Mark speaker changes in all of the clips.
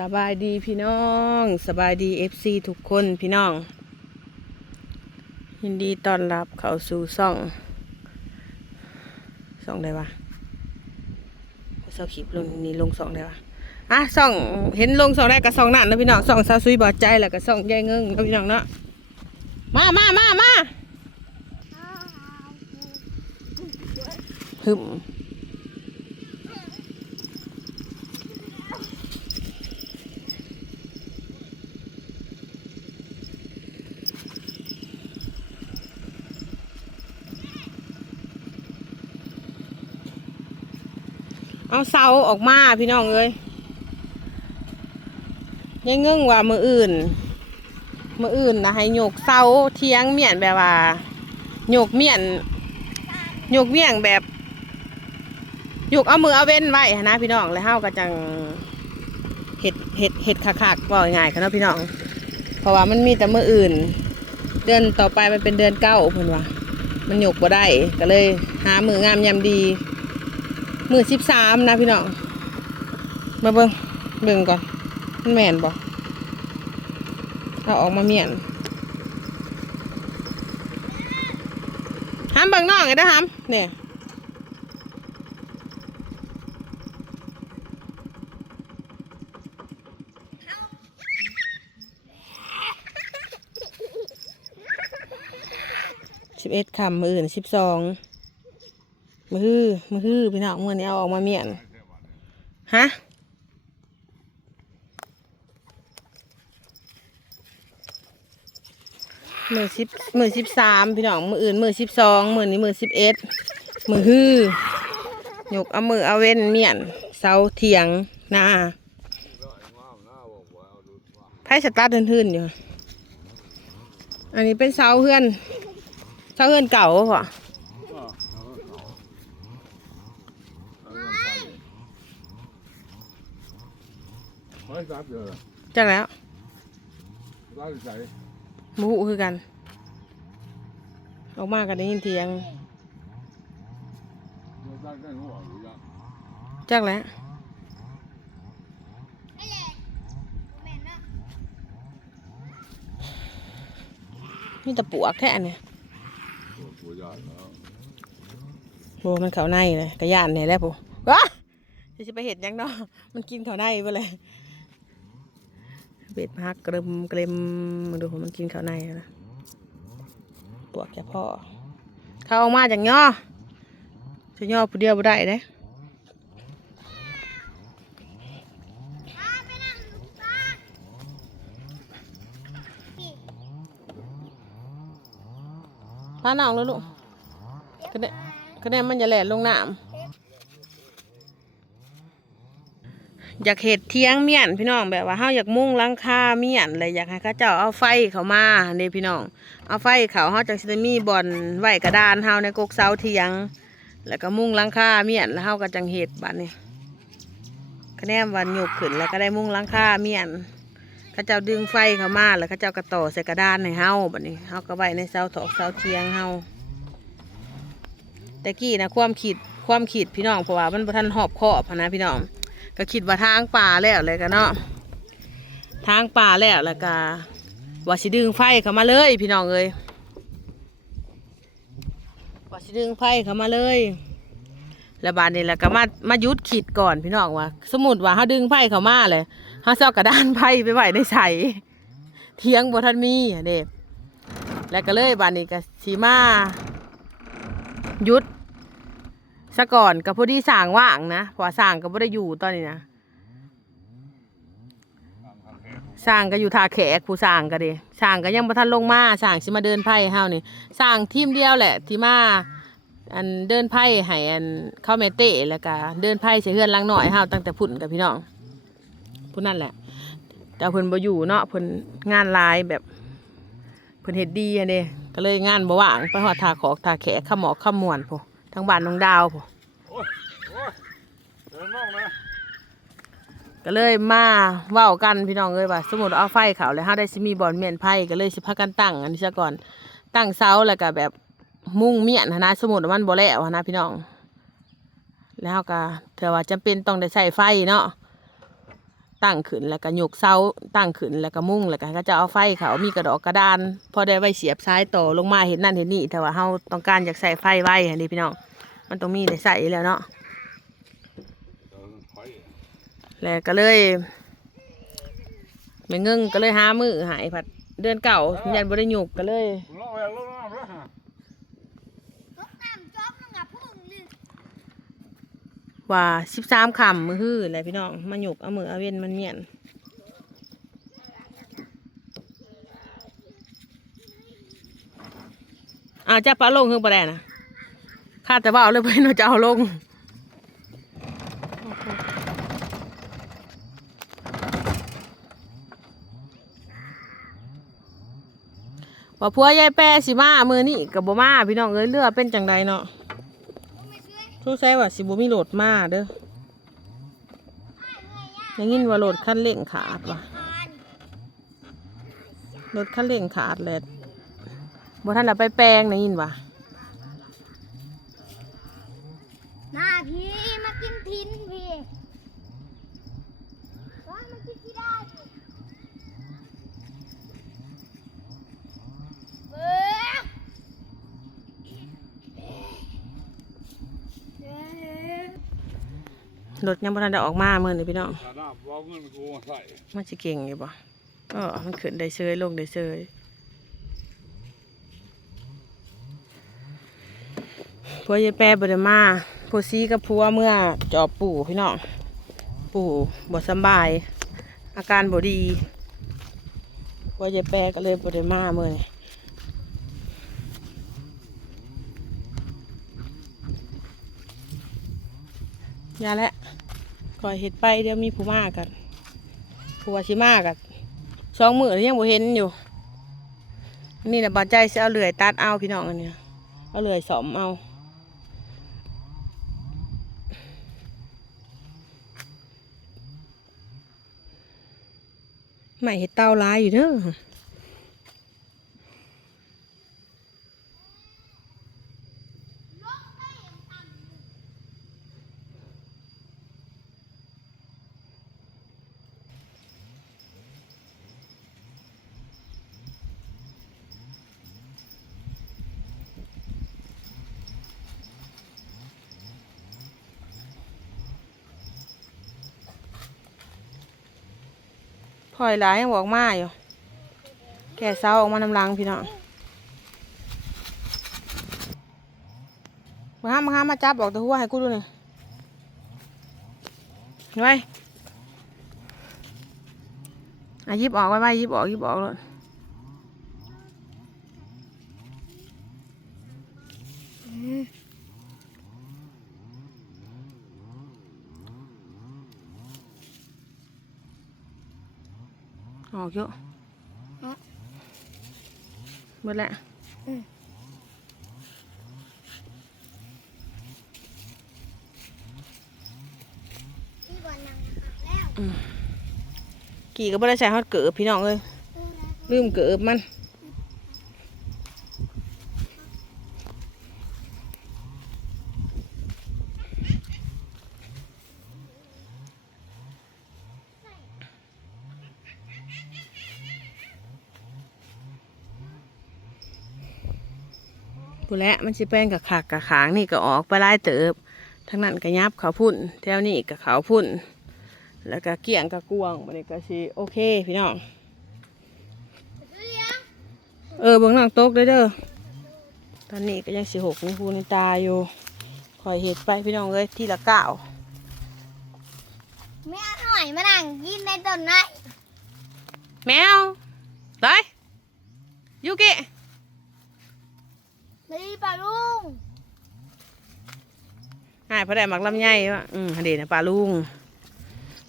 Speaker 1: สบายดีพี่น้องสบายดีเอฟซีทุกคนพี่น้อง ยินดีต้อนรับเข้าสู่ซ่องซ่องได้ปะเสาขีบลงนี่ลงซ่องได้ปะอะซ่องเห็นลงซ่องได้กับซ่องนั่นนะพี่น้องซ่องซาซุยบอดใจแล้วก็ซ่องยายเงิงนะพี่น้องเนาะมามามามาหึม เอาเสาออกมาพี่น้องเอ้ยยังเงื่งว่ามืออื่น มืออื่นนะให้โยกเสาเทียงเมียนแบบว่าโยกเมียนโยกเมี่ยงแบบโยกเอามือเอาเว้นไว้นะพี่น้องแล้วเฮาก็จังเห็ดเห็ดเห็ดคักๆว่ง่ายๆค่ะเนาะพี่น้อง เพราะว่ามันมีแต่มืออื่น เดือนต่อไปมันเป็นเดือนเก้าเพิ่นว่ามันโยกบ่ได้ก็เลยหามืองามยามดี มือสิบสามนะพี่น้องมาเบิ่งเบิ่งก่อนมันแม่นบ่เอาออกมาเมียนห้ามเบิ่งน้องไงเด้อห้ามเนี่ยสิบเอ็ดคำมืออื่นสิบสอง มือฮือมือฮือพี่น้องมือนี้เอาออกมาเมียนฮะมือสิบมือสิบสามพี่น้องมืออื่นมือสิบสองมือนี้มือสิบเอ็ดมือฮือยกเอามือเอาเว้นเมียนเสาเถียงหน้าไพ่สตาร์ททื่นๆอยู่อันนี้เป็นเสาเพื่อนเสาเพื่อนเก่าป่ะ
Speaker 2: เฮ้ยรับเดี๋ยว
Speaker 1: จักแล้ว
Speaker 2: รับใจ
Speaker 1: หมูคือกัน ออกมากันได้ยินเทียง
Speaker 2: รับได้หัวหรือยัง
Speaker 1: จักแล้วนี่ตะปวกแค่เนี่ย
Speaker 2: ตัวยากแล้ว
Speaker 1: โบมันเขาในเลยกระยานเนี่ยแหล้วปุ๊ว้าจะไปเห็ดหยังเนาะมันกินเขาในไปเลย เบ็ดพักกระมกระมมาดูมันกินเขาในแล้วนะปวกแค่พ่อเขาออกมาจากย่อจะย่อผู้เดียวบ่ได้เด้พาน้องแล้วลูกก็เนี่ยก็เนี่ยมันจะแหลนลงน้ำ อยากเห็ดเทียงเมียนพี่น้องแบบว่าเฮาอยากมุ่งลังคาเมียนเลยอยากให้เข้าเจ้าเอาไฟเขามาเนี่ยพี่น้อง เอาไฟเขาเฮาจังสิมีบอนไหวกระดานเฮาในกกเสาเทียง แล้วก็มุ่งลังคาเมียนแล้วเฮาก็จังเห็ดบัดนี้คะแนนวันหยกขึ้นแล้วก็ได้มุ่งลังคาเมียนเขาเจ้าดึงไฟเขามาแล้วเขาเจ้าก็ต่อใส่กระดานให้เฮาบัดนี้เฮาก็ไว้ในเสาถอกเสาเทียงเฮาแต่กี้นะความคิดความคิดพี่น้องเพราะว่ามันบ่ทันหอบคอบนะพี่น้อง ก็คิดว่าทางป่าแล้วเลยกันเนาะทางป่าแล้วแล้วก็ว่าสิดึงไฟเข้ามาเลย พี่น้องเอ้ยว่าสิดึงไฟเข้ามาเลยแล้วบานนี้แล้วก็มามายุดขีดก่อนพี่น้องว่า สมมติว่าเขาดึงไฟเข้ามาเลยเขาเซากระดานไฟไปไหว้ในใสเทียงบทันมีอะเด็แล้วก็เลยบานนี้ก็สีมายุด ซะก่อนกับพอดีสางว่างนะพราะว่าสางก็บ่ได้อยู่ตอนนี้นะสร้างก็อยู่ทาแขกผู้สร้างก็เด้สร้างก็ยังบ่ทันลงมาสร้างสิมาเดินไพ่เฮานี่สร้างทีมเดียวแหละที่มาอันเดินไพ่ให้อันเข้าเมเต้แล้วก็เดินไพ่เสียเฮือนลังหน่อยเฮาตั้งแต่พุ่นกับพี่น้องพุ่นนั่นแหละ แต่เพิ่นบ่อยู่เนาะเพิ่นงานลายแบบเพิ่นเฮ็ดดีอันนี้ก็เลยงานบ่ว่างไปฮอดทาขอกทาแขกข้ามอกขมวนพุ ทางบ้านน้องดาวพุ
Speaker 2: โอ้ยโอ้ยเดินนอกนะ
Speaker 1: ก็เลยมาเว้ากันพี่น้องเอ้ยว่าสมมุติเอาไฟเขาแล้วเฮาได้สิมีบ่อนเมียนไพ่ก็เลยสิพากันตั้งอันนี้ซะก่อนตั้งเสาแล้วก็แบบมุงเมียนหั้นนะสมมุติว่ามันบ่แล้วหั้นนะพี่น้อง แล้วก็เธอว่าจำเป็นต้องได้ใช้ไฟเนาะ ตั้งขึ้นแล้วก็ยกเสาตั้งขึ้นแล้วก็มุ่งแล้วก็ก็จะเอาไฟเขามีกระดอกกระดาน พอได้ไว้เสียบซ้ายต่อลงมาเห็นนั่นเห็นนี่แต่ว่าเฮาต้องการอยากใส่ไฟไว้อันนี้พี่น้องมันต้องมีได้ใส่แล้วเนาะแล้วก็เลยไม่เงิงก็เลยหามือหายผัดเดือนเก่ายันบริยุกก็เลย
Speaker 2: ลงไปลงน้ำแล้ว
Speaker 3: รถน้ำจ๊อบนึงอะพึ่งลืม
Speaker 1: ว่าสิบสามคำมือฮื้ออะไรพี่น้องมาหยกเอามือเอาเว้นมันเมียนอาจะปลาลงคือปลาแดนะข้าแต่ว่าเอาเลยไปหนูจะเอาลงว่าพัวยายแปรสิมามือนี่กับบ่มาพี่น้องเอ้ยเรือเป็นจังใดเนาะ ทุกใช้ว่าสิบุมีโหลดมาเด้อยังงินว่าโหลดขั้นเร่งขาดว่ะ
Speaker 3: โห
Speaker 1: ลดขั้นเร่งขาดเลยบ่ท่านเราไปแปลงได้ยินว่ะ
Speaker 3: มาพี่มากินทินพี่ว่ามากินที่ได้เบ้อเบ้อ
Speaker 1: รถยังบ่ทันได้ออกมามื้อนี้พี่น้อง
Speaker 2: ถ้าน้ำเอาเงินกูมาใส่
Speaker 1: มันสิเก่งอยู่บ่เออมันขึ้นได้เชยลงได้เชยพัวยายแปรบ่ได้มาผัวซีกับผัวเมื่อจอบปู่พี่น้องปู่บ่สำบาย อาการบ่ดีพัวยายแปรก็เลยบ่ได้มามื้อนี้ อย่าและคอยเห็ดไปเดี๋ยวมีผู้มากันผู้ว่าชิมากันสองมือยังบ่เห็นอยู่นนี่นะบาดใจจะเอาเลื่อยตัดเอาพี่น้องอันเนี้ยเอาเลื่อยสอมเอาไม่เห็ดเตาร้ายอยู่เด้อ พลอยหลายยังบอกมาอยู่ แก่เสาออกมานำลังพี่น้องมาห้ามมาห้ามมาจับออกตะหัวให้กูดูหน่อยไว้อายิบออกไว้ไว้ยิบออกยิบออกเลย ออกเยอะหมดแล้ว
Speaker 3: พี่บอลนังแล้ว
Speaker 1: กี่ก็ไม่ได้ใส่ฮอดเกิบพี่น้องเอ้ยลืมเกิบมัน พูนแหล้วมันสิแป้งกับขากกับขางนี่ก็ออกไปไล่เติบ ทั้งนั้นก็ยับเขาพุ่นแถวนี้กับเขาพุ่น แล้วก็เกี่ยงกับกวางมันนี้ก็สิโอเคพี่น้อง
Speaker 3: เลี้ยง
Speaker 1: เออเบิ่งน้องตกเด้อเด้อ ตอนนี้ก็ยังสิหกในหูในตาอยู่คอยเห็ดไปพี่น้องเอ้ยทีละก้าว
Speaker 3: ไม่เอาหน่อยมานั่งกินในต้นไม้
Speaker 1: แมวไปยูกิ
Speaker 3: เลยปลาลุง
Speaker 1: หายพอได้หมักลำไยวะอืมหันเดนะปลาลุง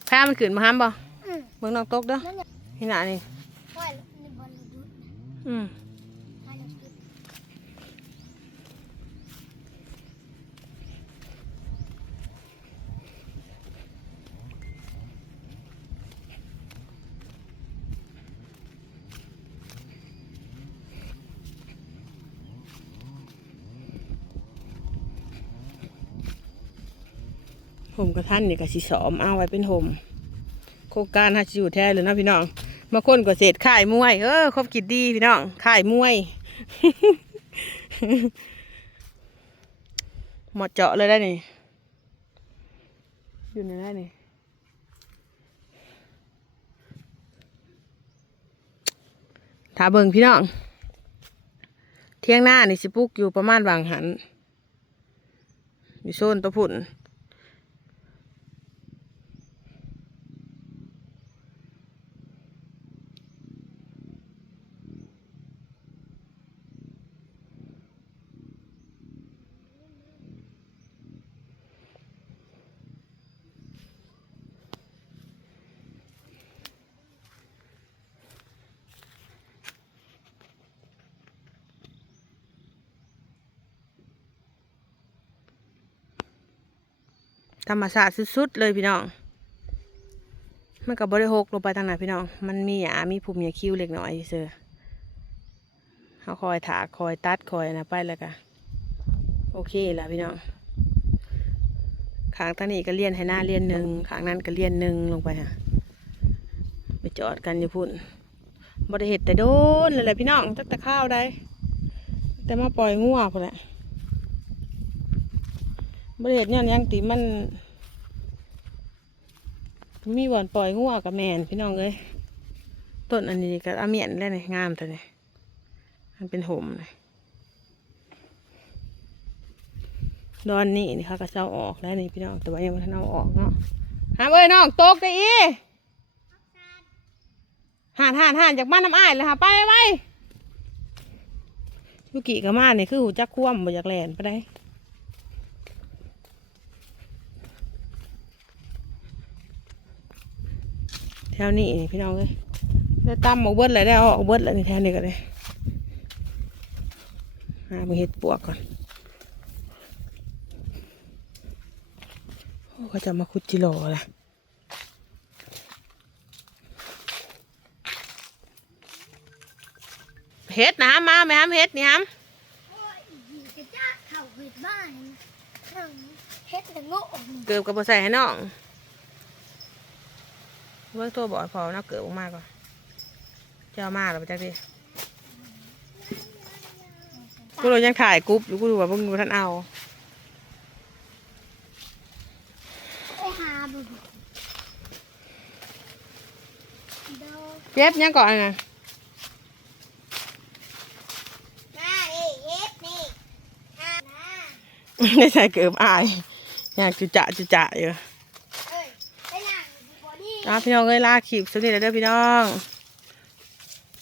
Speaker 1: แพ้มันขึ้นมาห้ามบ่
Speaker 3: อืม
Speaker 1: เบิ่งน้องตกเด้อ
Speaker 3: นั่นเนี่ย
Speaker 1: นี่หนานี่
Speaker 3: ว่าในบอลดูด
Speaker 1: อืม
Speaker 3: ให้เรากิน
Speaker 1: ห่มกระทันนี่ก็สิสอมเอาไว้เป็นห่มครงการฮัชิอยู่แท้เลยนะพี่น้องมาคนกว่าเศษข่ายมวยเออครบกิดดีพี่น้องข่ายมวยหมดเจาะเลยได้นี่อยู่ในได้นี่ถาเบิงพี่น้อง เที่ยงหน้านี่สิปุกอยู่ประมาณบางหันอยู่โซนตัวผุ่น ธรรมศาสตร์สุดๆเลยพี่น้อง มันกับบริโภคลงไปทางไหนพี่น้อง มันมีหยามีผุมหยาคิ้วเล็กน้อยเซอเขาคอยถาคอยตัดคอยนะไปแล้วก็โอเคแล้วพี่น้องขางตานี้ก็เลียนให้หน้าเลียนหนึ่งขางนั้นก็เลียนหนึ่งลงไปฮะไปจอดกันอยู่พุ่นบริเหตุแต่โดนเลยแหละพี่น้องจักแต่ข้าวได้ แต่มาปล่อยงัวพุ่นแหละ บริเหตุเนี่ยยังตีมัน มีบ่อนปล่อยงัวกับแมนพี่น้องเอ้ยต้นอันนี้ก็อาเมียนแล้วนี่งามแต่นี่มันเป็นห่มเลยดอนนี่นี่เขาก็เจ้าออกแล้วนี่พี่น้องแต่ว่ายังไม่ทันเอาออกเนาะหามเอ้ยน้องตกได้อีห่านห่านห่านจากบ้านน้ำอ้ายเลยค่ะไปไปยุกิกับมาเนี่ยคือหูจักคว่ำบ่อยากแหลนไปได้ แถวนี้นี่พี่น้องเลยได้ตำหมกเบิดเลยได้เอาออกเบิดเลยในแถวนี้ก็เลยหาไปเห็ดปวกก่อนโอ้เขาจะมาคุดจิโร่ละเห็ดนะมาไหมฮะเห็ดนี่ฮะ
Speaker 3: โอ้ยกระจ้าเข่าเห็ดบ้านถึงเฮ็ดแต่โง่
Speaker 1: เกือบกับบใส่ให้น้อง เบิ่งตัวบ่อยพอเนาะเกือบออกมาก่อนจะเอามาหรือไปจักดิกูเรายังถ่ายกรุ๊ปอยู่กูดูว่าเพิ่งดูท่านเอา
Speaker 3: ไปหาบุบโด
Speaker 1: เย็บยังก่อนนะ
Speaker 3: มาดิเฮ็ดนี่หานะ
Speaker 1: ไม่ใส่เกือบอาย อยากจุจะจุจะอยู่
Speaker 3: เอ้ยไปนั่งบ่ดี
Speaker 1: อะพี่น้องเอ้ยลากขีบสุดนี่แล้วเด้อพี่น้อง